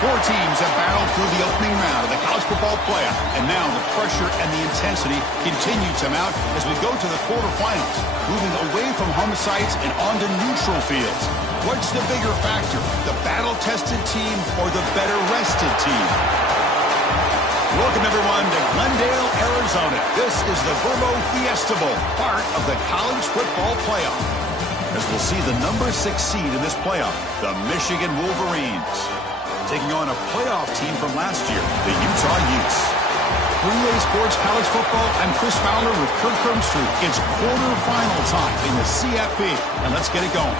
Four teams have battled through the opening round of the college football playoff, and now the pressure and the intensity continue to mount as we go to the quarterfinals, moving away from home sites and onto neutral fields. What's the bigger factor, the battle-tested team or the better-rested team? Welcome, everyone, to Glendale, Arizona. This is the Verbo Fiesta Bowl, part of the college football playoff. As we'll see the number 6 seed in this playoff, the Michigan Wolverines, taking on a playoff team from last year, the Utah Utes. Relay Sports College Football, I'm Chris Fowler with Kirk Crumbstreet. It's quarterfinal time in the CFB, and let's get it going.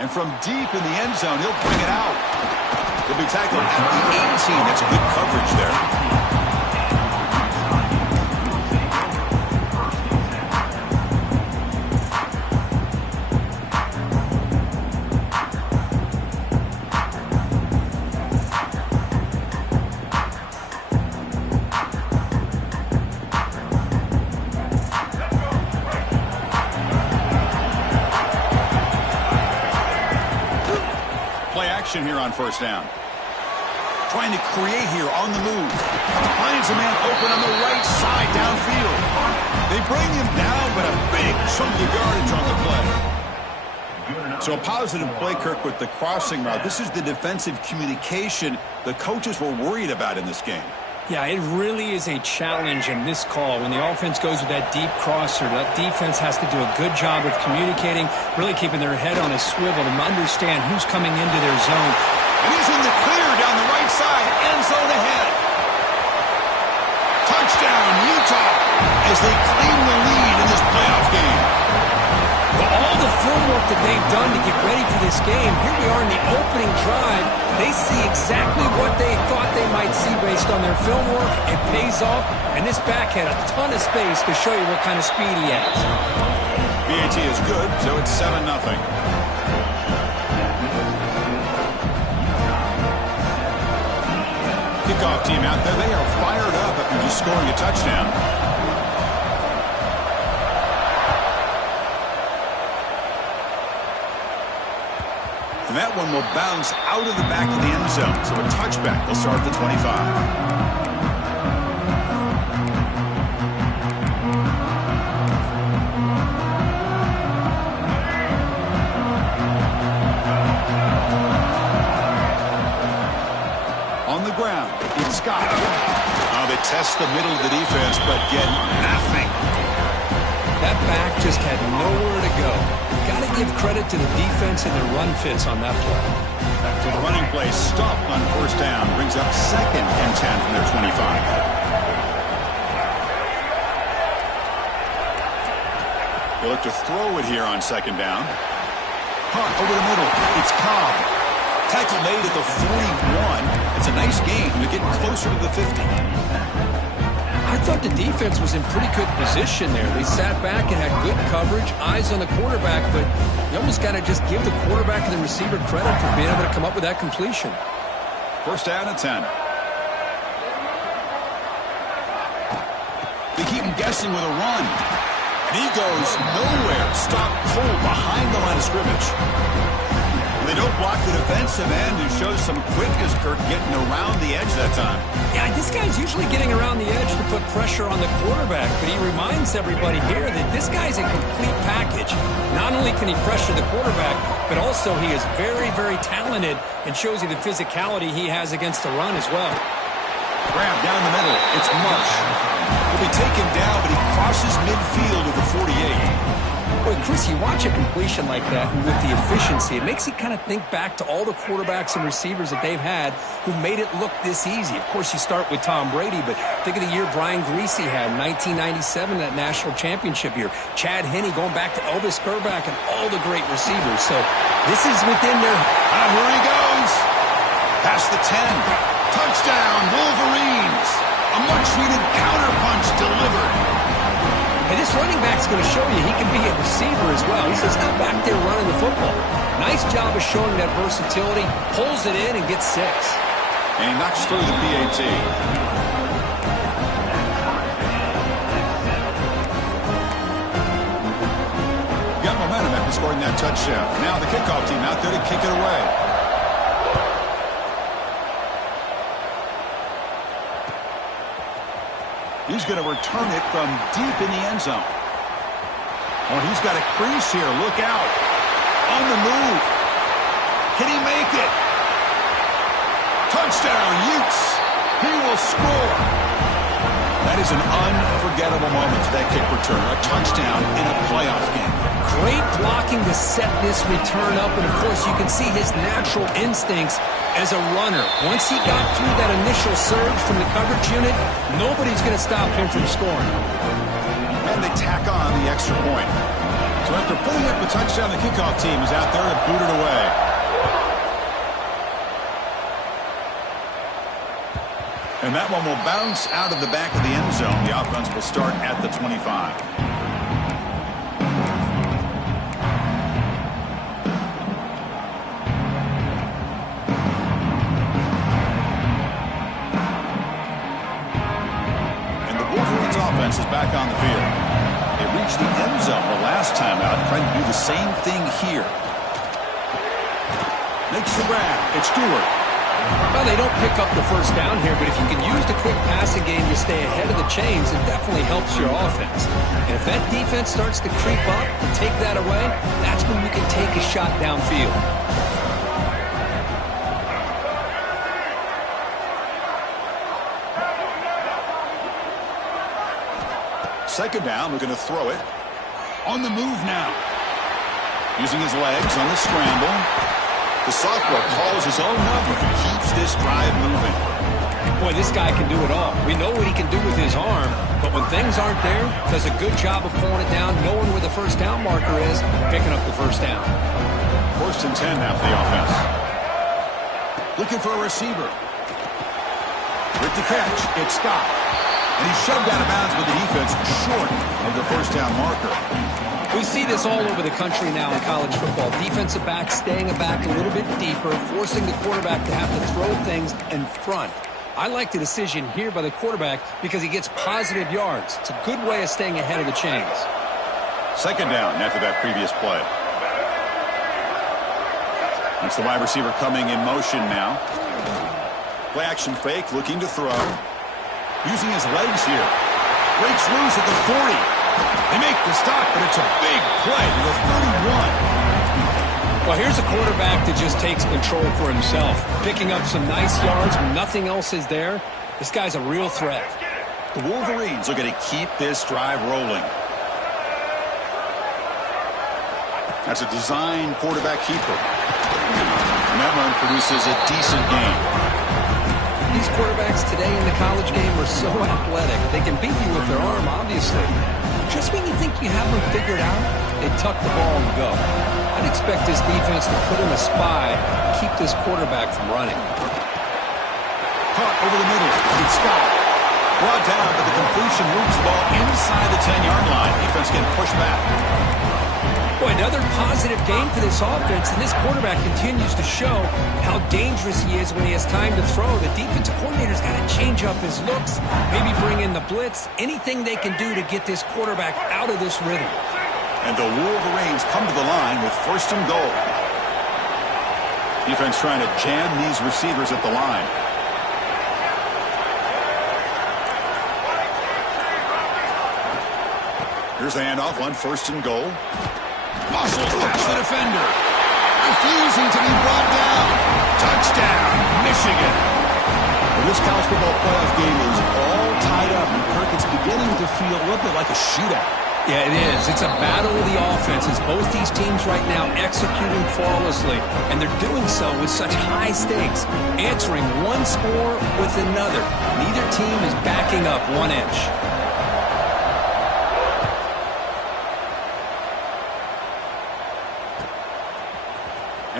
And from deep in the end zone, he'll bring it out. He'll be tackled at the 18. That's good coverage there. Here on first down. Trying to create here on the move. Finds a man open on the right side downfield. They bring him down, but a big chunk of yardage on the play. So a positive play, Kirk, with the crossing route. This is the defensive communication the coaches were worried about in this game. Yeah, it really is a challenge in this call. When the offense goes with that deep crosser, that defense has to do a good job of communicating, really keeping their head on a swivel to understand who's coming into their zone. And he's in the clear down the right side, end zone ahead. Touchdown, Utah, as they claim the lead in this playoff game. Well, all the film work that they've done to get ready for this game, here we are in the opening drive. They see exactly what they thought they might see based on their film work. It pays off, and this back had a ton of space to show you what kind of speed he has. BAT is good, so it's 7-0. Kickoff team out there. They are fired up after just scoring a touchdown. And that one will bounce out of the back of the end zone. So a touchback. They'll start at the 25. On the ground, it's Scott. They test the middle of the defense, but get nothing. That back just had nowhere to go. Got to give credit to the defense and their run fits on that play. So the running play stopped on first down. Brings up 2nd and 10 from their 25. They look to throw it here on 2nd down. Hunt over the middle. It's Cobb. Tackle made at the 41. It's a nice game to get closer to the 50. I thought the defense was in pretty good position there. They sat back and had good coverage, eyes on the quarterback, but you almost got to just give the quarterback and the receiver credit for being able to come up with that completion. First down at 10. They keep him guessing with a run. And he goes nowhere. Stopped cold behind the line of scrimmage. They don't block the defensive end, who shows some quickness, Kirk, getting around the edge that time. Yeah, this guy's usually getting around the edge to put pressure on the quarterback, but he reminds everybody here that this guy's a complete package. Not only can he pressure the quarterback, but also he is very, very talented and shows you the physicality he has against the run as well. Grab down the middle. It's Marsh. Will be taken down, but he crosses midfield of the 48. Boy, Chris, you watch a completion like that with the efficiency, it makes you kind of think back to all the quarterbacks and receivers that they've had who made it look this easy. Of course, you start with Tom Brady, but think of the year Brian Greasy had in 1997, that national championship year. Chad Henne going back to Elvis Kerback and all the great receivers. So this is within their... Here he goes. Past the 10. Touchdown, Wolverines. A much-needed counterpunch delivered. And this running back's going to show you he can be a receiver as well. He's just not back there running the football. Nice job of showing that versatility. Pulls it in and gets 6. And he knocks through the PAT. Got momentum after scoring that touchdown. Now the kickoff team out there to kick it away. He's going to return it from deep in the end zone. Oh, he's got a crease here. Look out. On the move. Can he make it? Touchdown, Utes. He will score. That is an unforgettable moment for that kick return. A touchdown in a playoff game. Great blocking to set this return up, and of course you can see his natural instincts as a runner. Once he got through that initial surge from the coverage unit, nobody's going to stop him from scoring. And they tack on the extra point. So after putting up the touchdown, the kickoff team is out there to boot it away. And that one will bounce out of the back of the end zone. The offense will start at the 25. Is back on the field. They reached the end zone the last time out, trying to do the same thing here. Makes the grab. It's Stewart. Well, they don't pick up the first down here, but if you can use the quick passing game to stay ahead of the chains, it definitely helps your offense. And if that defense starts to creep up and take that away, that's when you can take a shot downfield. Second down, we're going to throw it. On the move now. Using his legs on the scramble. The sophomore calls his own number and keeps this drive moving. Boy, this guy can do it all. We know what he can do with his arm, but when things aren't there, does a good job of pulling it down, knowing where the first down marker is, picking up the first down. 1st and 10 now for the offense. Looking for a receiver. With the catch, it's Scott. And he's shoved out of bounds with the defense short of the first down marker. We see this all over the country now in college football. Defensive backs staying back a little bit deeper, forcing the quarterback to have to throw things in front. I like the decision here by the quarterback because he gets positive yards. It's a good way of staying ahead of the chains. Second down after that previous play. That's the wide receiver coming in motion now. Play action fake, looking to throw. Using his legs here. Breaks loose at the 40. They make the stop, but it's a big play to the 31. Well, here's a quarterback that just takes control for himself. Picking up some nice yards when nothing else is there. This guy's a real threat. The Wolverines are going to keep this drive rolling. That's a design quarterback keeper. And that one produces a decent game. These quarterbacks today in the college game are so athletic. They can beat you with their arm, obviously. Just when you think you have them figured out, they tuck the ball and go. I'd expect this defense to put in a spy and keep this quarterback from running. Caught over the middle. It's Scott. Brought down, but the completion moves the ball inside the 10-yard line. Defense getting pushed back. Boy, another positive game for this offense, and this quarterback continues to show how dangerous he is when he has time to throw. The defensive coordinator's got to change up his looks, maybe bring in the blitz, anything they can do to get this quarterback out of this rhythm. And the Wolverines come to the line with 1st and goal. Defense trying to jam these receivers at the line. Here's the handoff on 1st and goal. Muscle past the defender. Refusing to be brought down. Touchdown, Michigan. Well, this college football playoff game is all tied up. And Kirk, it's beginning to feel a little bit like a shootout. Yeah, it is. It's a battle of the offenses. Both these teams right now executing flawlessly, and they're doing so with such high stakes, answering one score with another. Neither team is backing up 1 inch.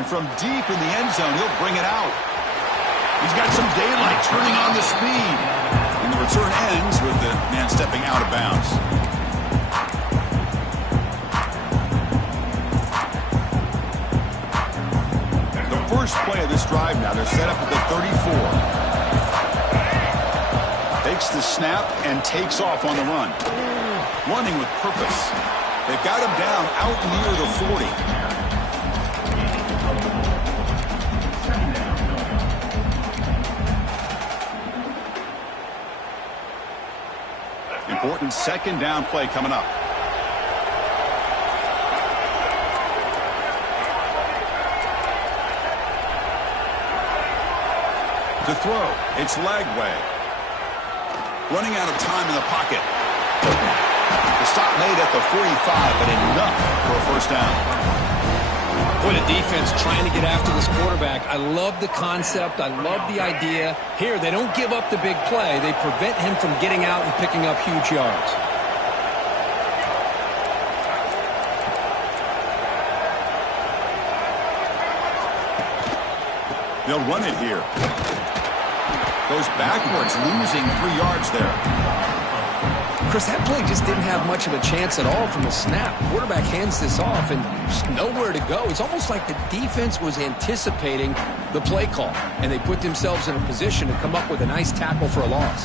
And from deep in the end zone, he'll bring it out. He's got some daylight turning on the speed. And the return ends with the man stepping out of bounds. First play of this drive now. They're set up at the 34. Takes the snap and takes off on the run. Running with purpose. They've got him down out near the 40. Important second down play coming up. To throw, it's Lagway. Running out of time in the pocket. The stop made at the 45, but enough for a first down. Boy, the defense trying to get after this quarterback. I love the concept. I love the idea. Here, they don't give up the big play. They prevent him from getting out and picking up huge yards. They'll run it here. Goes backwards, losing 3 yards there. Chris, that play just didn't have much of a chance at all from the snap. Quarterback hands this off and just nowhere to go. It's almost like the defense was anticipating the play call, and they put themselves in a position to come up with a nice tackle for a loss.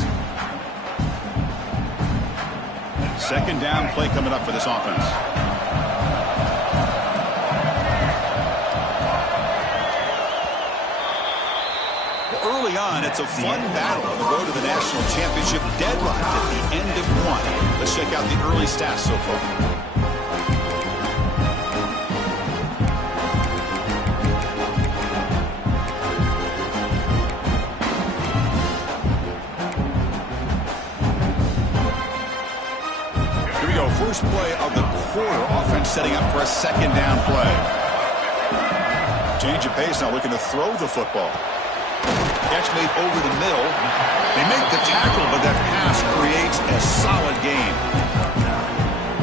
Second down play coming up for this offense. Early on, it's a fun battle on the road to the national championship, deadlocked at the end of one. Let's check out the early stats so far. Here we go, first play of the quarter. Offense setting up for a second down play. Change of pace now, looking to throw the football. Catch made over the middle. They make the tackle, but that pass creates a solid gain.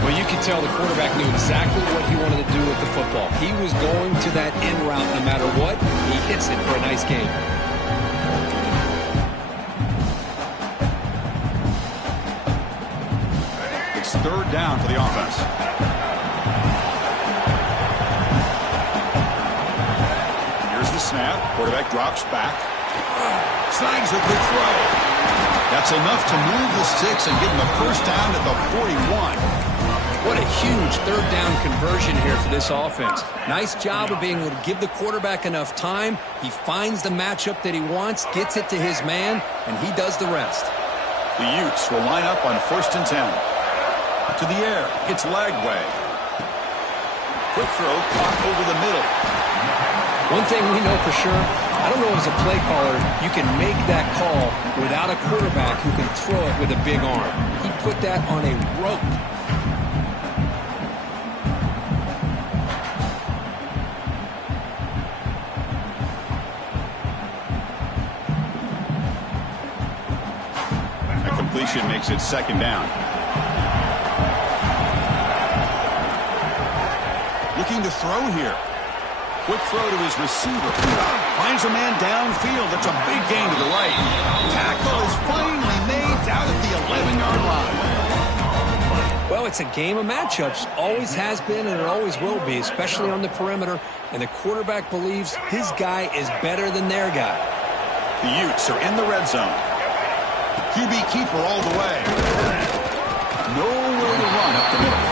Well, you can tell the quarterback knew exactly what he wanted to do with the football. He was going to that in route no matter what. He hits it for a nice gain. It's third down for the offense. Here's the snap. Quarterback drops back. Snags a good throw. That's enough to move the sticks and give him a first down at the 41. What a huge third down conversion here for this offense. Nice job of being able to give the quarterback enough time. He finds the matchup that he wants, gets it to his man, and he does the rest. The Utes will line up on 1st and 10. To the air, it's Lagway. Quick throw, caught over the middle. One thing we know for sure, I don't know as a play caller, you can make that call without a quarterback who can throw it with a big arm. He put that on a rope. That completion makes it second down. Looking to throw here. Quick throw to his receiver. Finds a man downfield. That's a big gain to the right. Tackle is finally made down at the 11-yard line. Well, it's a game of matchups. Always has been and it always will be, especially on the perimeter. And the quarterback believes his guy is better than their guy. The Utes are in the red zone. QB keeper all the way. Nowhere to run up the middle.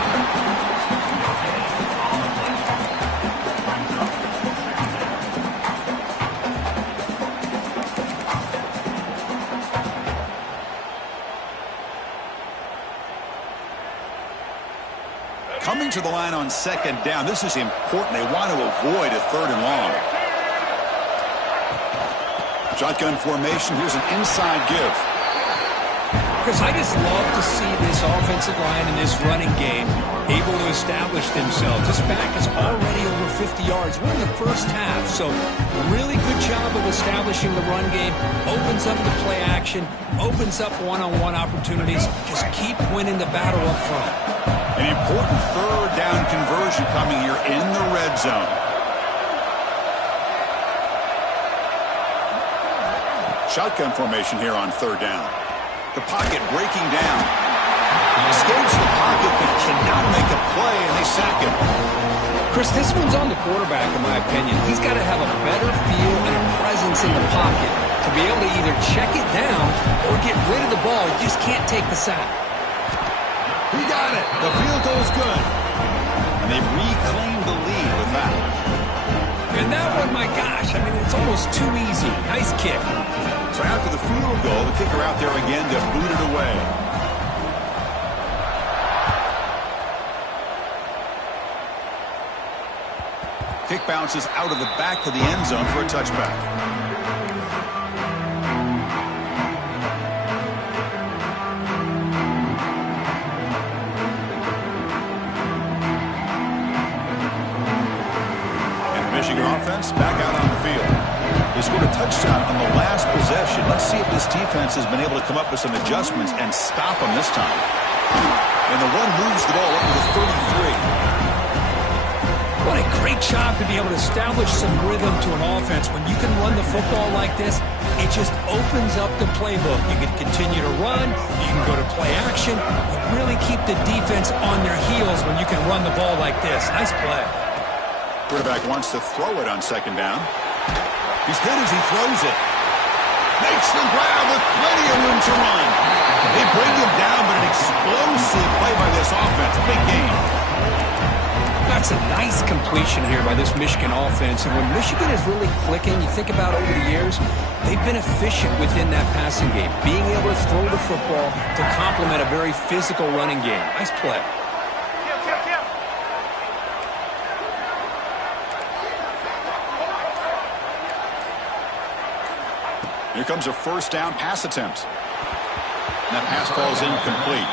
Coming to the line on second down. This is important. They want to avoid a third and long. Shotgun formation. Here's an inside give. Chris, I just love to see this offensive line and this running game able to establish themselves. This back is already over 50 yards. We're in the first half, so really good job of establishing the run game. Opens up the play action, opens up one-on-one opportunities. Just keep winning the battle up front. An important third down conversion coming here in the red zone. Shotgun formation here on third down. The pocket breaking down. Escapes the pocket but cannot make a play, and they sack him. Chris, this one's on the quarterback, in my opinion. He's got to have a better feel and a presence in the pocket to be able to either check it down or get rid of the ball. You just can't take the sack. He got it. The field goal is good. And they've reclaimed the lead with that. And that one, my gosh, I mean, it's almost too easy. Nice kick. So after the field goal, the kicker out there again to boot it away. Kick bounces out of the back to the end zone for a touchback. And the Michigan offense back out on the field. They scored a touchdown on the last possession. Let's see if this defense has been able to come up with some adjustments and stop them this time. And the one moves the ball up to the 33. What a great job to be able to establish some rhythm to an offense. When you can run the football like this, it just opens up the playbook. You can continue to run. You can go to play action. You really keep the defense on their heels when you can run the ball like this. Nice play. Quarterback wants to throw it on second down. He's hit as he throws it. Makes the grab with plenty of room to run. They bring him down, but an explosive play by this offense. Big game. That's a nice completion here by this Michigan offense. And when Michigan is really clicking, you think about over the years, they've been efficient within that passing game. Being able to throw the football to complement a very physical running game. Nice play. Here comes a first down pass attempt. And that pass falls incomplete.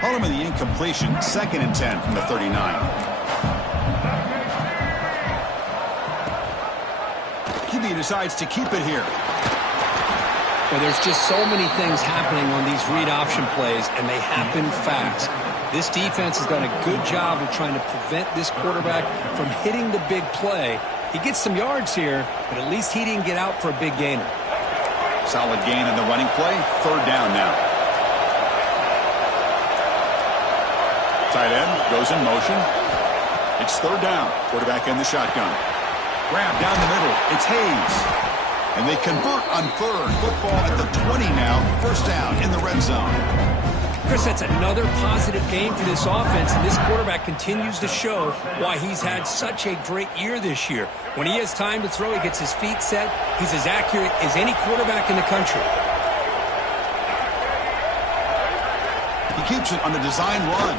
Harlem in the incompletion, 2nd and 10 from the 39. QB decides to keep it here. Well, there's just so many things happening on these read option plays, and they happen fast. This defense has done a good job of trying to prevent this quarterback from hitting the big play. He gets some yards here, but at least he didn't get out for a big gainer. Solid gain in the running play. Third down now. Tight end goes in motion. It's third down. Quarterback in the shotgun. Grab down the middle. It's Hayes. And they convert on third. Football at the 20 now. First down in the red zone. Chris, that's another positive game for this offense, and this quarterback continues to show why he's had such a great year this year. When he has time to throw, he gets his feet set. He's as accurate as any quarterback in the country. He keeps it on the design run.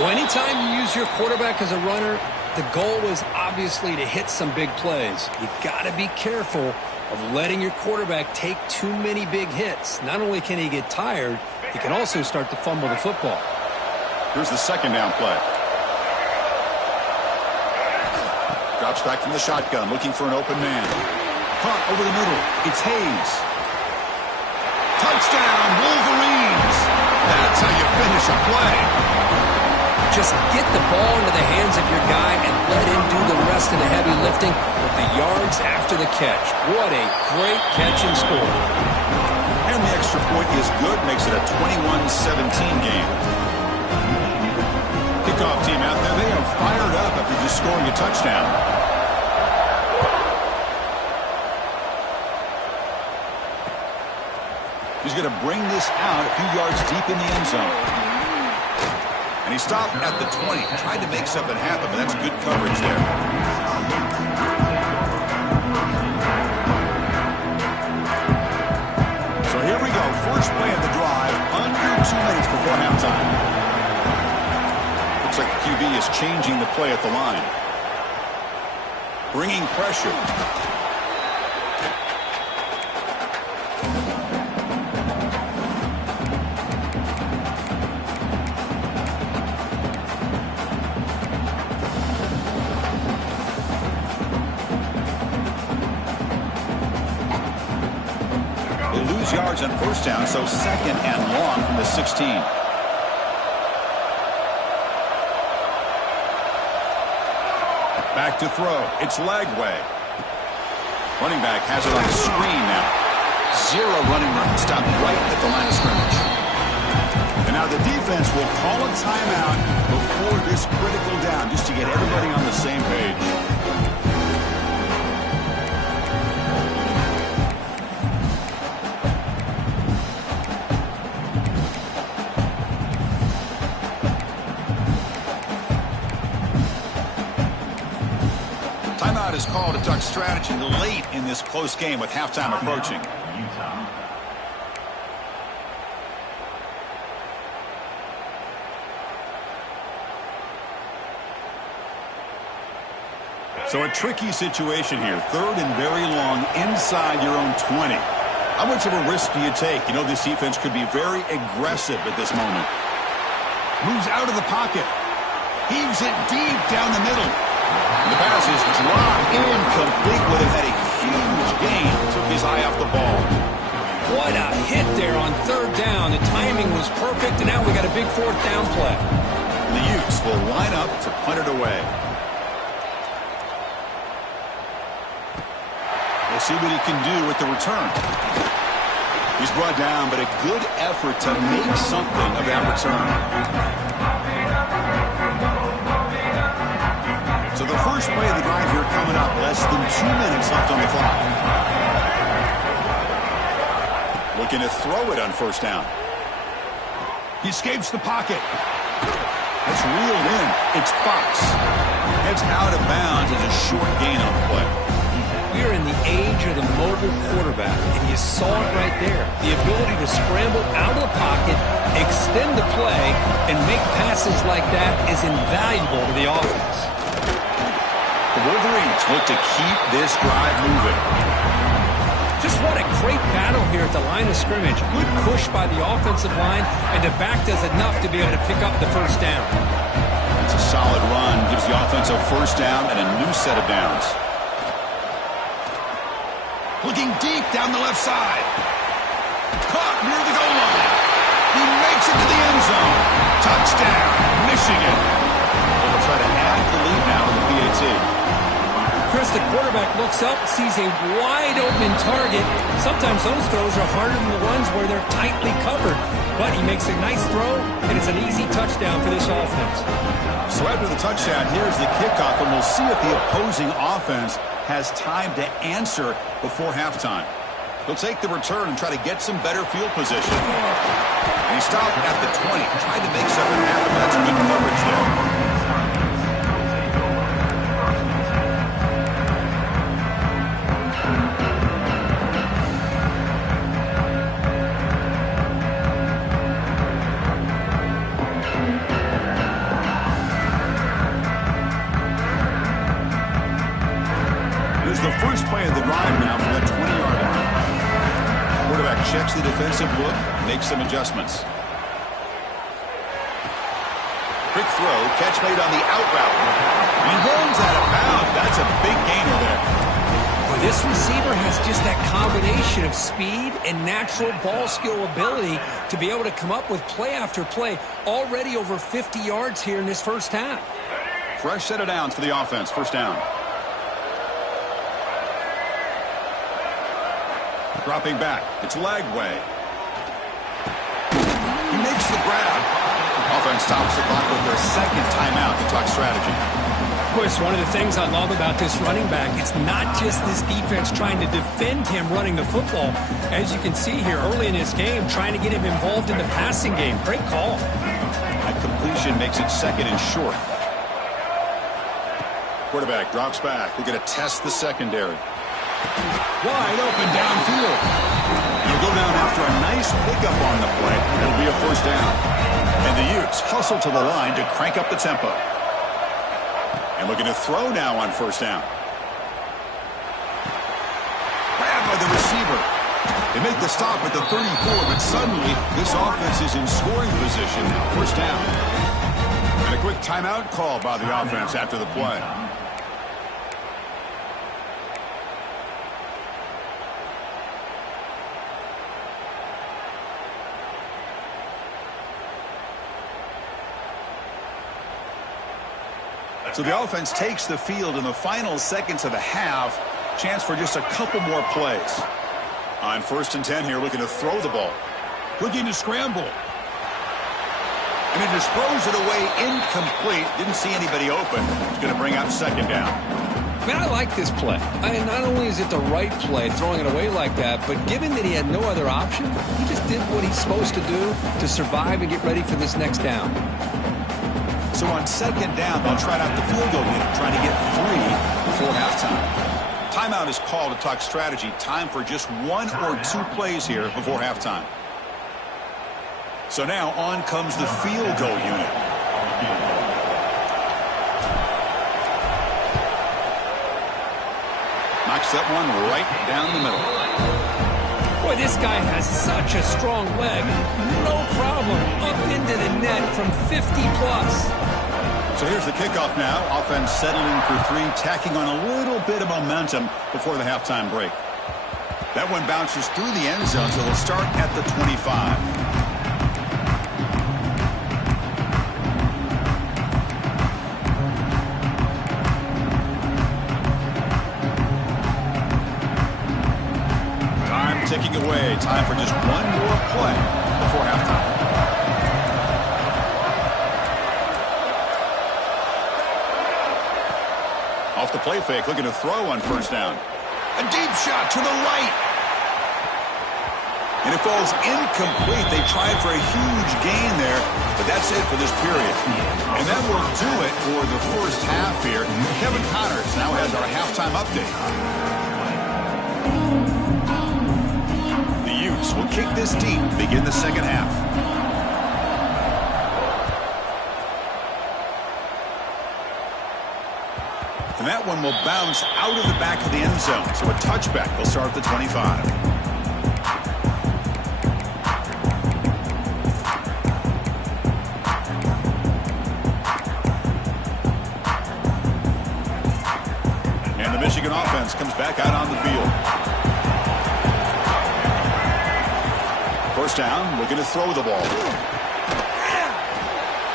Well, anytime you use your quarterback as a runner, the goal is obviously to hit some big plays. You got to be careful of letting your quarterback take too many big hits. Not only can he get tired, he can also start to fumble the football. Here's the second down play. Drops back from the shotgun, looking for an open man. Punt over the middle. It's Hayes. Touchdown, Wolverines. That's how you finish a play. Just get the ball into the hands of your guy and let him do the rest of the heavy lifting with the yards after the catch. What a great catch and score. And the extra point is good, makes it a 21-17 game. Kickoff team out there, they are fired up after just scoring a touchdown. He's going to bring this out a few yards deep in the end zone. And he stopped at the 20, tried to make something happen, but that's good coverage there. So here we go. first play of the drive, under 2 minutes before halftime. Looks like the QB is changing the play at the line. Bringing pressure. Yards on first down, so second and long from the 16. Back to throw. It's Lagway. Running back has it on the screen now. Zero running room. Stopped right at the line of scrimmage. And now the defense will call a timeout before this critical down, just to get everybody on the same page. Is called a duck strategy late in this close game with halftime approaching. So a tricky situation here. Third and very long inside your own 20. How much of a risk do you take? You know, this defense could be very aggressive at this moment. Moves out of the pocket. Heaves it deep down the middle. The pass is dropped incomplete. Would have had a huge gain. Took his eye off the ball. What a hit there on third down. The timing was perfect, and now we got a big fourth down play. The Utes will line up to punt it away. We'll see what he can do with the return. He's brought down, but a good effort to make something of that return. So the first play of the drive here coming up. Less than 2 minutes left on the clock. Looking to throw it on first down. He escapes the pocket. That's reeled in. It's Fox. Heads out of bounds as a short gain on the play. We are in the age of the mobile quarterback, and you saw it right there. The ability to scramble out of the pocket, extend the play, and make passes like that is invaluable to the offense. The Wolverines look to keep this drive moving. Just what a great battle here at the line of scrimmage. Good push by the offensive line, and the back does enough to be able to pick up the first down. It's a solid run. Gives the offense a first down and a new set of downs. Looking deep down the left side. Caught near the goal line. He makes it to the end zone. Touchdown, Michigan. They'll try to add the lead now in the PAT. Chris, the quarterback looks up, sees a wide-open target. Sometimes those throws are harder than the ones where they're tightly covered. But he makes a nice throw, and it's an easy touchdown for this offense. So after the touchdown, here's the kickoff, and we'll see if the opposing offense has time to answer before halftime. He'll take the return and try to get some better field position. And he stopped at the 20, tried to make something happen. That's good coverage there. The first play of the drive now from the 20-yard line. Quarterback checks the defensive look, makes some adjustments. Quick throw, catch made on the out route. And he runs out of bounds. That's a big gainer there. Well, this receiver has just that combination of speed and natural ball skill ability to be able to come up with play after play. Already over 50 yards here in this first half. Fresh set of downs for the offense. First down. Dropping back. It's Lagway. He makes the grab. Offense stops the clock with their second timeout to talk strategy. Of course, one of the things I love about this running back, it's not just this defense trying to defend him running the football. As you can see here early in this game, trying to get him involved in the passing game. Great call. That completion makes it second and short. Quarterback drops back. We're going to test the secondary. Wide open downfield. He'll go down after a nice pickup on the play. It'll be a first down. And the Utes hustle to the line to crank up the tempo. And looking to throw now on first down. Grabbed by the receiver. They make the stop at the 34, but suddenly this offense is in scoring position now. First down. And a quick timeout call by the offense after the play. So the offense takes the field in the final seconds of the half. Chance for just a couple more plays. On first and 10 here, looking to throw the ball. Looking to scramble. And it just throws it away incomplete. Didn't see anybody open. It's going to bring up second down. Man, I like this play. Not only is it the right play, throwing it away like that, but given that he had no other option, he just did what he's supposed to do to survive and get ready for this next down. So on second down, they'll try out the field goal unit, trying to get 3 before halftime. Timeout is called to talk strategy. Time for just 1 or 2 plays here before halftime. So now on comes the field goal unit. Knocks that one right down the middle. Boy, this guy has such a strong leg. No problem. Up into the net from 50+. So here's the kickoff now. Offense settling for 3, tacking on a little bit of momentum before the halftime break. That one bounces through the end zone, so they'll start at the 25. Time ticking away. Time for just 1 more play before halftime. Off the play fake, looking to throw on first down. A deep shot to the right. And it falls incomplete. They tried for a huge gain there, but that's it for this period. And that will do it for the first half here. Kevin Connors now has our halftime update. The Utes will kick this deep to begin the second half. And that one will bounce out of the back of the end zone. So a touchback will start at the 25. And the Michigan offense comes back out on the field. First down, looking to throw the ball.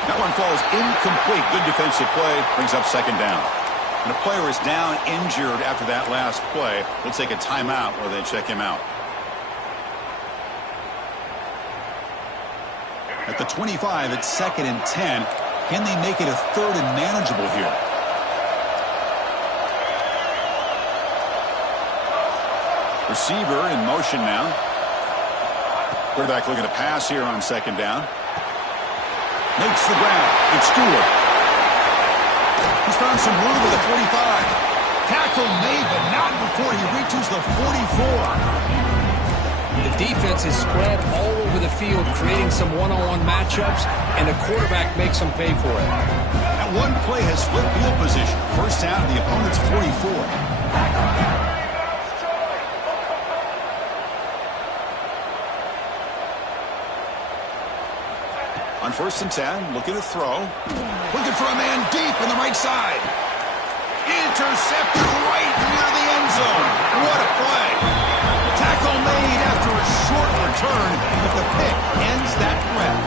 That one falls incomplete. Good defensive play. Brings up second down. And the player is down injured after that last play. We'll take a timeout where they check him out. At the 25, it's 2nd and 10. Can they make it a 3rd and manageable here? Receiver in motion now. Quarterback looking to pass here on second down. Makes the ground. It's Stewart. He's found some room at the 45. Tackle made, but not before he reaches the 44. The defense is spread all over the field, creating some one-on-one matchups, and the quarterback makes them pay for it. That one play has flipped field position. First down, the opponent's 44. On first and 10, looking to throw. Looking for a man deep on the right side. Intercepted right near the end zone. What a play. Tackle made after a short return, but the pick ends that threat.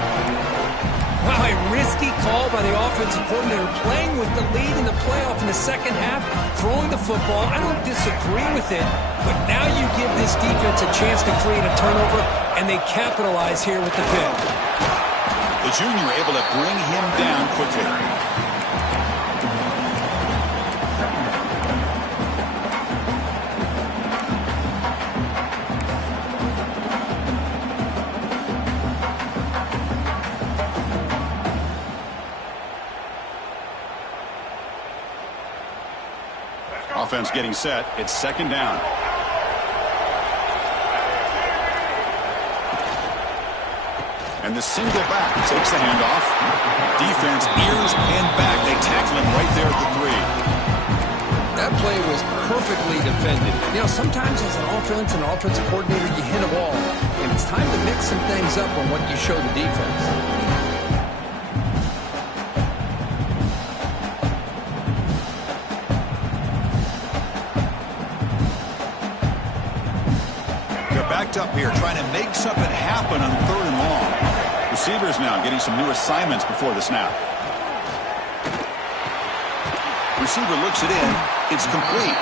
Wow, a risky call by the offensive coordinator, playing with the lead in the playoff in the second half, throwing the football. I don't disagree with it, but now you give this defense a chance to create a turnover, and they capitalize here with the pick. The junior able to bring him down quickly. Offense getting set. It's second down. And the single back takes the handoff. Defense ears and back. They tackle him right there at the 3. That play was perfectly defended. You know, sometimes as an offense and offensive coordinator, you hit a ball. And it's time to mix some things up on what you show the defense. They're backed up here, trying to make something happen on 3rd and long. Receivers now getting some new assignments before the snap. Receiver looks it in. It's complete.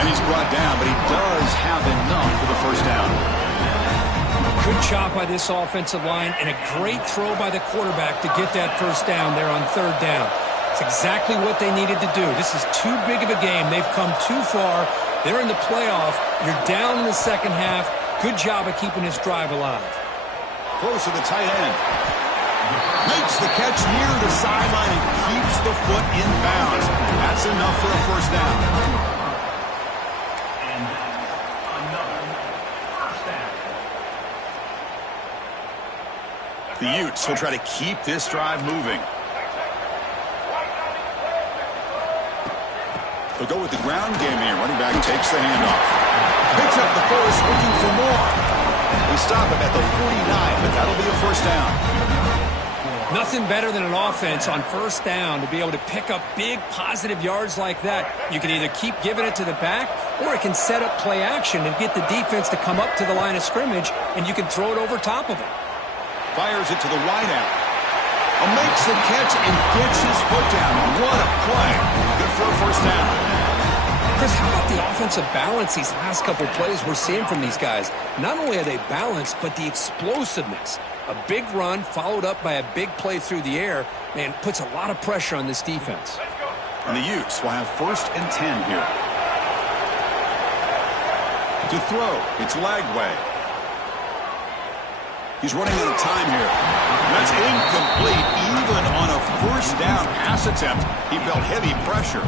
And he's brought down, but he does have enough for the first down. Good job by this offensive line and a great throw by the quarterback to get that first down there on 3rd down. It's exactly what they needed to do. This is too big of a game. They've come too far. They're in the playoff. You're down in the second half. Good job of keeping this drive alive. Close to the tight end. Makes the catch near the sideline and keeps the foot in bounds. That's enough for a first down. And another first down. The Utes will try to keep this drive moving. They'll go with the ground game here. Running back takes the handoff. Picks up the first, looking for more. They stop him at the 49, but that'll be a first down. Nothing better than an offense on first down to be able to pick up big positive yards like that. You can either keep giving it to the back, or it can set up play action and get the defense to come up to the line of scrimmage, and you can throw it over top of it. Fires it to the wideout. Makes the catch and gets his foot down. What a play. Good for a first down. Chris, how about the offensive balance these last couple of plays we're seeing from these guys? Not only are they balanced, but the explosiveness. A big run followed up by a big play through the air, man, puts a lot of pressure on this defense. And the Utes will have 1st and 10 here. To throw, it's Lagway. He's running out of time here. And that's incomplete. Even on a first down pass attempt, he felt heavy pressure.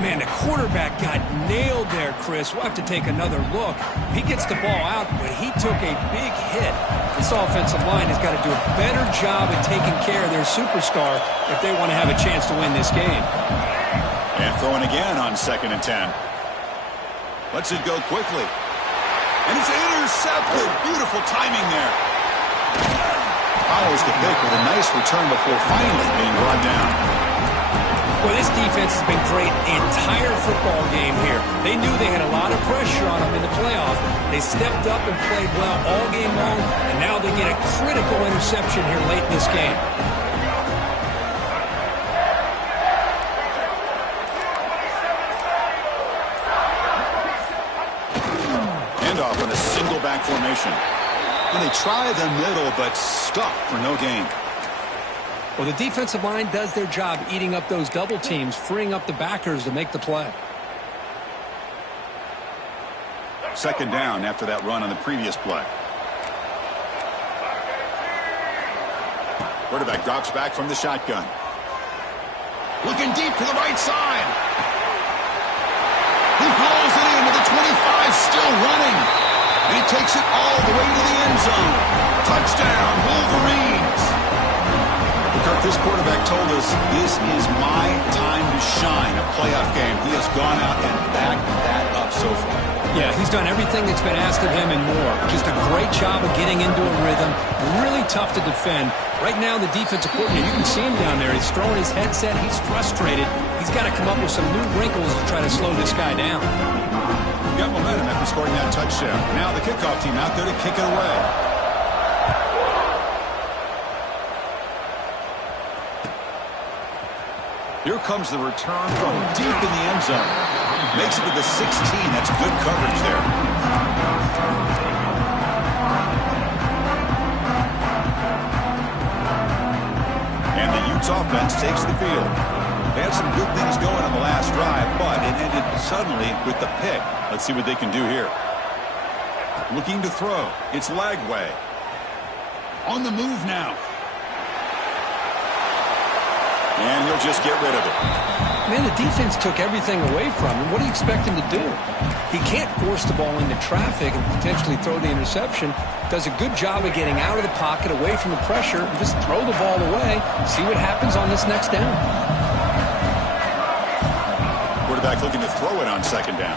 Man, the quarterback got nailed there, Chris. We'll have to take another look. He gets the ball out, but he took a big hit. This offensive line has got to do a better job at taking care of their superstar if they want to have a chance to win this game. And throwing again on 2nd and 10. Lets it go quickly. And it's intercepted. Beautiful timing there. Follows the pick with a nice return before finally being brought down. Well, this defense has been great the entire football game here. They knew they had a lot of pressure on them in the playoff. They stepped up and played well all game long, and now they get a critical interception here late in this game. Handoff on a single back formation. And they try the middle, but stuck for no gain. Well, the defensive line does their job eating up those double teams, freeing up the backers to make the play. 2nd down after that run on the previous play. Quarterback drops back from the shotgun. Looking deep to the right side. He hauls it in with the 25 still running. And he takes it all the way to the end zone. Touchdown, Wolverines. Kirk, this quarterback told us this is my time to shine, a playoff game. He has gone out and backed that up so far. Yeah, he's done everything that's been asked of him and more. Just a great job of getting into a rhythm. Really tough to defend. Right now, the defensive coordinator, you can see him down there. He's throwing his headset. He's frustrated. He's got to come up with some new wrinkles to try to slow this guy down. Got momentum after scoring that touchdown. Now the kickoff team out there to kick it away. Here comes the return from deep in the end zone. Makes it to the 16. That's good coverage there. And the Utes offense takes the field. They had some good things going on the last drive, but it ended suddenly with the pick. Let's see what they can do here. Looking to throw. It's Lagway. On the move now. And he'll just get rid of it. Man, the defense took everything away from him. What do you expect him to do? He can't force the ball into traffic and potentially throw the interception. Does a good job of getting out of the pocket, away from the pressure, and just throw the ball away. See what happens on this next down. Quarterback looking to throw it on second down.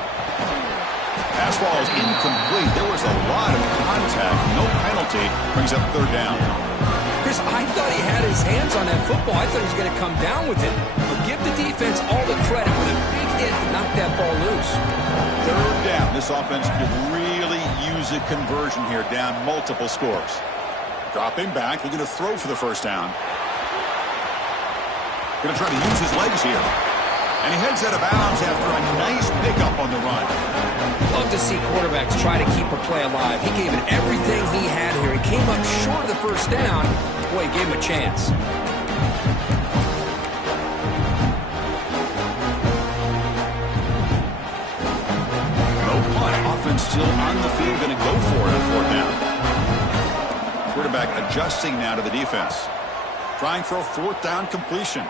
Pass ball is incomplete. There was a lot of contact. No penalty. Brings up third down. Chris, I thought he had his hands on that football. I thought he was going to come down with it. But give the defense all the credit with a big hit to knock that ball loose. Third down. This offense could really use a conversion here, down multiple scores. Dropping back. Looking to throw for the first down. Going to try to use his legs here. And he heads out of bounds after a nice pickup on the run. Love to see quarterbacks try to keep a play alive. He gave it everything he had here. He came up short of the first down. Boy, he gave him a chance. No punt. Offense still on the field. Going to go for it on fourth down. Quarterback adjusting now to the defense. Trying for a fourth down completion.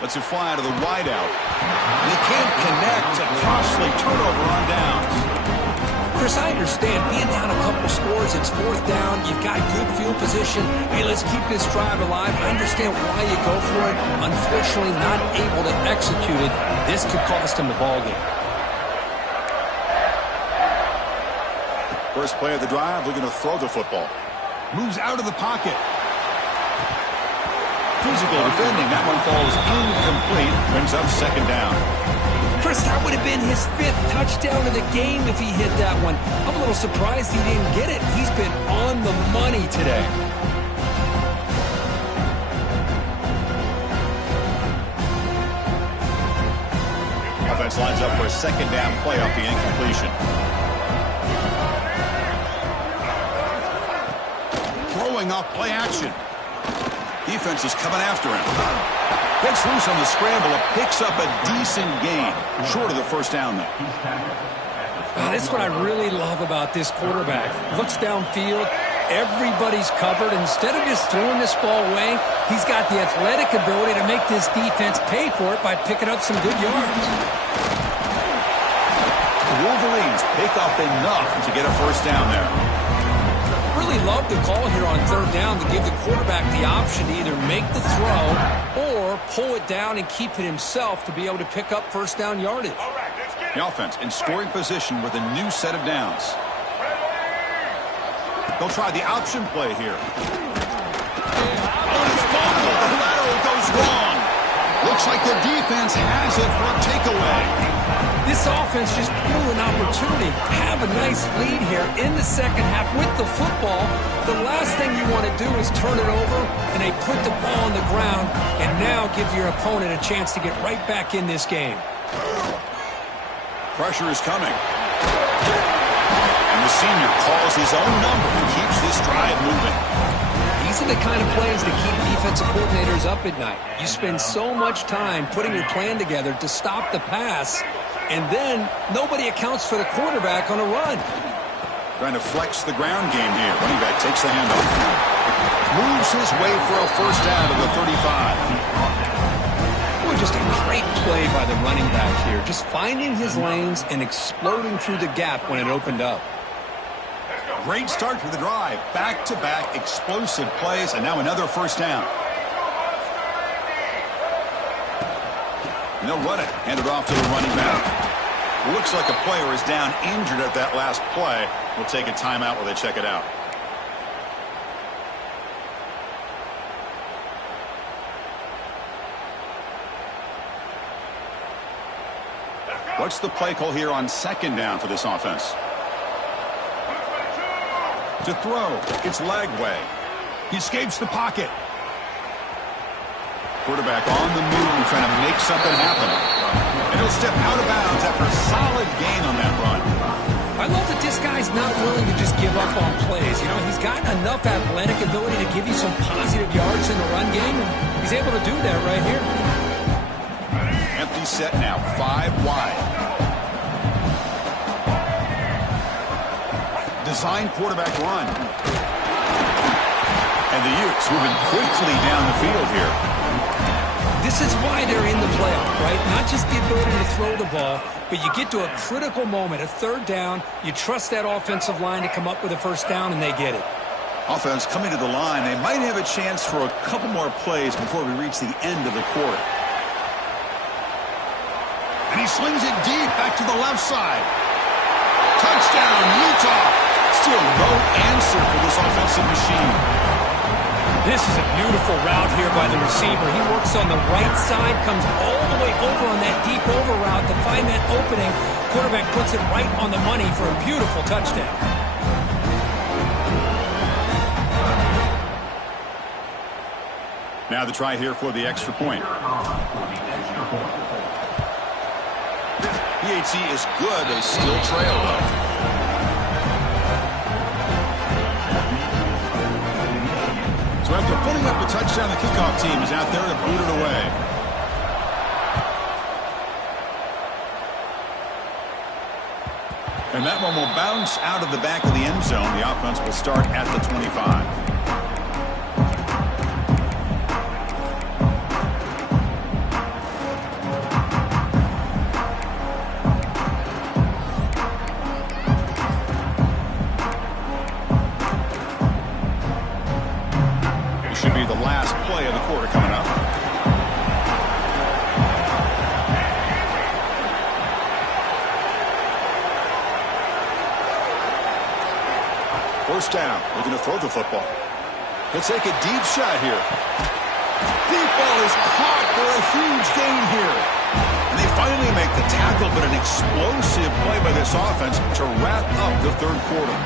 Lets it fly to the wideout. They can't connect. A costly turnover on downs. Chris, I understand being down a couple scores, it's fourth down, you've got good field position. Hey, let's keep this drive alive. I understand why you go for it. Unfortunately, not able to execute it. This could cost him the ball game. First play of the drive, looking to throw the football. Moves out of the pocket. Physical defending. That one falls incomplete. Brings up second down. Chris, that would have been his 5th touchdown of the game if he hit that one. I'm a little surprised he didn't get it. He's been on the money today. Offense lines up for a second down play off the incompletion. Throwing off play action. Defense is coming after him. Gets loose on the scramble and picks up a decent gain. Short of the first down, though. That's what I really love about this quarterback. Looks downfield. Everybody's covered. Instead of just throwing this ball away, he's got the athletic ability to make this defense pay for it by picking up some good yards. The Wolverines pick up enough to get a first down there. Really love the call here on third down to give the quarterback the option to either make the throw or pull it down and keep it himself to be able to pick up first down yardage. The offense in scoring position with a new set of downs. They'll try the option play here. Oh, it's fumbled. The lateral goes wrong. Looks like the defense has it for a takeaway. This offense just blew an opportunity. Have a nice lead here in the second half with the football. The last thing you want to do is turn it over, and they put the ball on the ground and now give your opponent a chance to get right back in this game. Pressure is coming. And the senior calls his own number and keeps this drive moving. These are the kind of plays that keep defensive coordinators up at night. You spend so much time putting your plan together to stop the pass, and then nobody accounts for the quarterback on a run. Trying to flex the ground game here. Running back takes the handoff. Moves his way for a first down to the 35. Boy, just a great play by the running back here. Just finding his lanes and exploding through the gap when it opened up. Great start to the drive. Back-to-back explosive plays, and now another first down. And they'll run it. Hand it off to the running back. Looks like a player is down injured at that last play. We'll take a timeout while they check it out. What's the play call here on second down for this offense? To throw, it's Lagway. He escapes the pocket. Quarterback on the move, trying to make something happen. And he'll step out of bounds after a solid gain on that run. I love that this guy's not willing to just give up on plays. You know, he's got enough athletic ability to give you some positive yards in the run game, and he's able to do that right here. Empty set now, 5 wide. Design quarterback run. And the Utes moving quickly down the field here. This is why they're in the playoff, right? Not just the ability to throw the ball, but you get to a critical moment, a third down, you trust that offensive line to come up with a first down, and they get it. Offense coming to the line. They might have a chance for a couple more plays before we reach the end of the quarter. And he slings it deep back to the left side. Touchdown, Utah. Still no answer for this offensive machine. This is a beautiful route here by the receiver. He works on the right side, comes all the way over on that deep over route to find that opening. Quarterback puts it right on the money for a beautiful touchdown. Now the try here for the extra point. PAT is good. They still trail, though. So after putting up a touchdown, the kickoff team is out there to boot it away. And that one will bounce out of the back of the end zone. The offense will start at the 25. Should be the last play of the quarter coming up. First down. Looking to throw the football. He'll take a deep shot here. Deep ball is caught for a huge gain here. And they finally make the tackle, but an explosive play by this offense to wrap up the third quarter.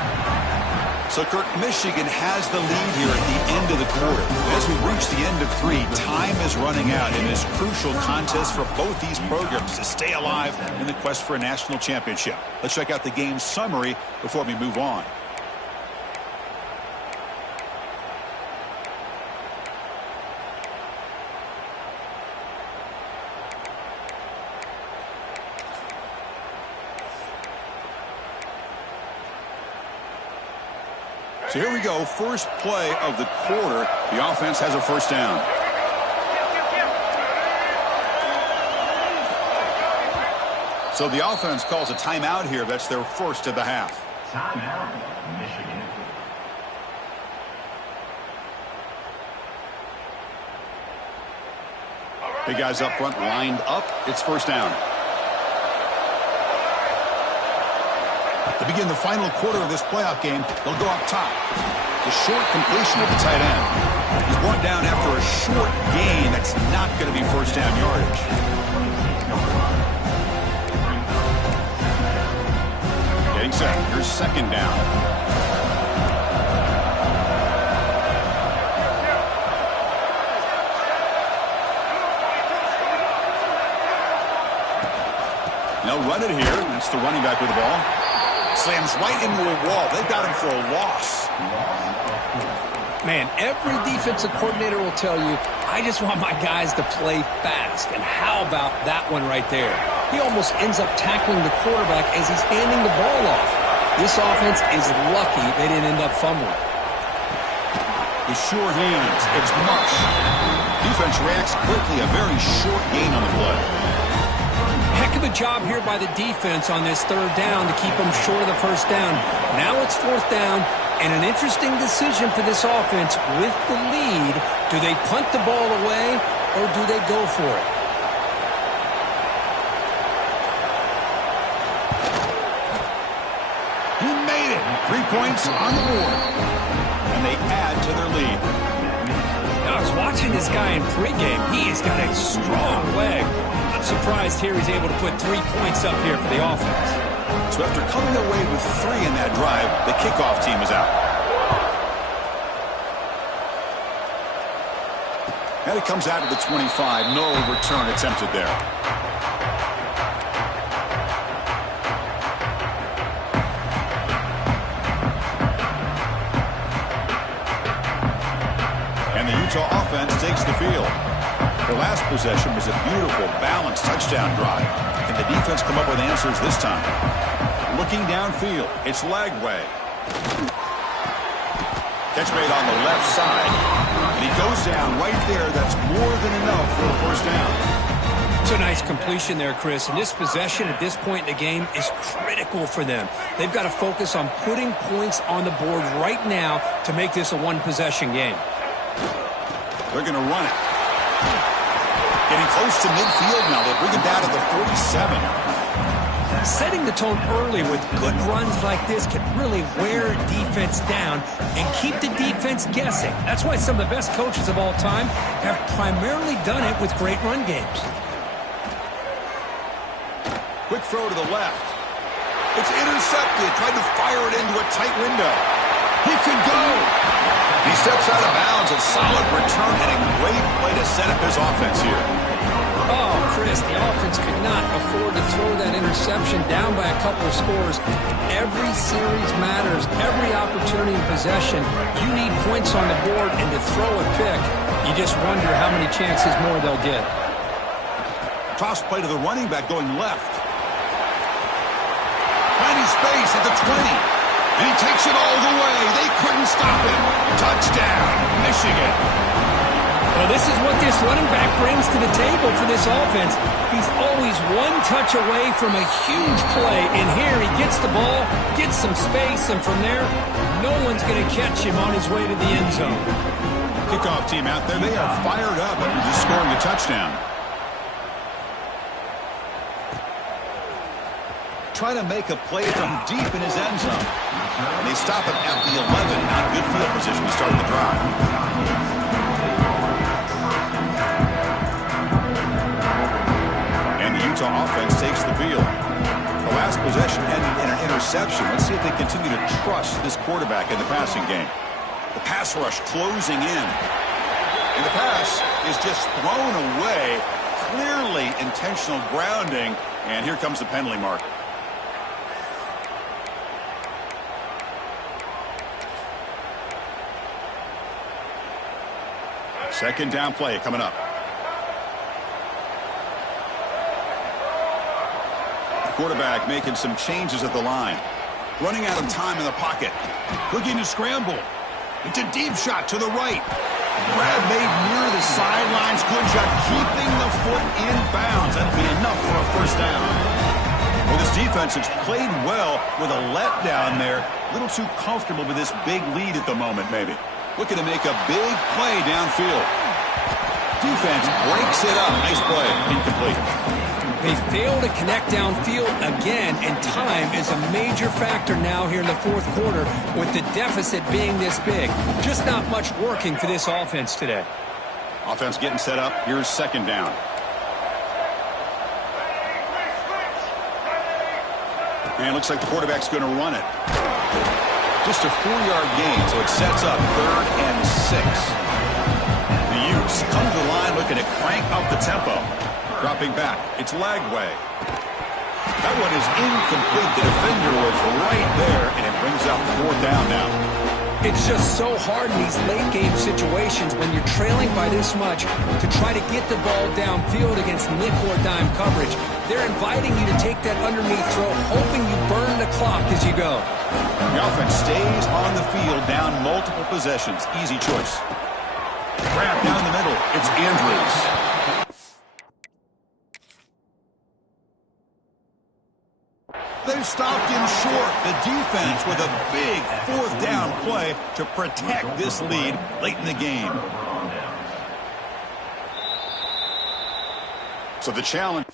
So, Kirk, Michigan has the lead here at the end of the quarter. As we reach the end of 3, time is running out in this crucial contest for both these programs to stay alive in the quest for a national championship. Let's check out the game summary before we move on. So here we go, first play of the quarter. The offense has a first down. So the offense calls a timeout here. That's their first of the half. Timeout, Michigan. Big guys up front lined up. It's first down. To begin the final quarter of this playoff game, they'll go up top. The short completion of the tight end. He's brought down after a short gain. That's not going to be first down yardage. Getting set. Here's second down. They'll run it here. That's the running back with the ball. Slams right into a wall. They've got him for a loss. Man, every defensive coordinator will tell you, I just want my guys to play fast. And how about that one right there? He almost ends up tackling the quarterback as he's handing the ball off. This offense is lucky they didn't end up fumbling. The sure hands. It's mush. Defense reacts quickly. A very short gain on the play. Heck of a job here by the defense on this third down to keep them short of the first down. Now it's fourth down, and an interesting decision for this offense with the lead. Do they punt the ball away, or do they go for it? He made it. 3 points on the board. And they add to their lead. I was watching this guy in pregame. He has got a strong leg. I'm surprised here he's able to put 3 points up here for the offense. So after coming away with 3 in that drive, the kickoff team is out. And it comes out to the 25. No return attempted there. And the Utah offense takes the field. Their last possession was a beautiful, balanced touchdown drive. Can the defense come up with answers this time? Looking downfield, it's Lagway. Catch made on the left side. And he goes goes down right there. That's more than enough for a first down. It's a nice completion there, Chris. And this possession at this point in the game is critical for them. They've got to focus on putting points on the board right now to make this a one-possession game. They're going to run it. Getting close to midfield now. They'll bring it down to the 47. Setting the tone early with good runs like this can really wear defense down and keep the defense guessing. That's why some of the best coaches of all time have primarily done it with great run games. Quick throw to the left. It's intercepted. Tried to fire it into a tight window. He can go. He steps out of bounds. A solid return and a great play to set up his offense here. Oh, Chris, the offense could not afford to throw that interception down by a couple of scores. Every series matters. Every opportunity in possession. You need points on the board, and to throw a pick, you just wonder how many chances more they'll get. Toss play to the running back going left. Finding space at the 20. And he takes it all the way. They couldn't stop him. Touchdown, Michigan. Well, this is what this running back brings to the table for this offense. He's always one touch away from a huge play. And here he gets the ball, gets some space, and from there, no one's going to catch him on his way to the end zone. Kickoff team out there. They are fired up after just scoring a touchdown. Trying to make a play from deep in his end zone. And they stop him at the 11. Not good field position to start the drive. And the Utah offense takes the field. The last possession ended in an interception. Let's see if they continue to trust this quarterback in the passing game. The pass rush closing in. And the pass is just thrown away. Clearly intentional grounding. And here comes the penalty mark. Second down play coming up. Quarterback making some changes at the line. Running out of time in the pocket. Looking to scramble. It's a deep shot to the right. Grab made near the sidelines. Good job keeping the foot in bounds. That'll be enough for a first down. Well, this defense has played well with a letdown there. A little too comfortable with this big lead at the moment, maybe. Looking to make a big play downfield. Defense breaks it up. Nice play. Incomplete. They fail to connect downfield again, and time is a major factor now here in the fourth quarter with the deficit being this big. Just not much working for this offense today. Offense getting set up. Here's second down. And it looks like the quarterback's going to run it. Just a 4-yard gain, so it sets up 3rd and 6. The Utes come to the line looking to crank up the tempo. Dropping back, it's Lagway. That one is incomplete. The defender was right there, and it brings up 4th down now. It's just so hard in these late-game situations when you're trailing by this much to try to get the ball downfield against nickel or dime coverage. They're inviting you to take that underneath throw, hoping you burn the clock as you go. The offense stays on the field, down multiple possessions. Easy choice. Grab down the middle. It's Andrews. They've stopped him short. The defense with a big 4th down play to protect this lead late in the game. So the challenge...